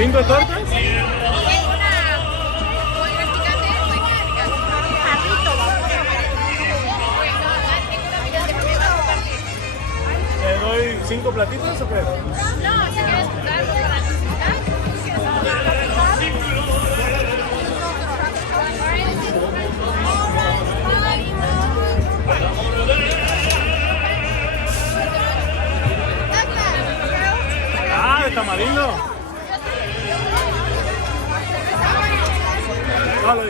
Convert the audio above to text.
¿5 tortas? ¿Le doy 5 platitos o qué? No, si quieres darlo para necesitar. Ah, de tamarindo. No, lo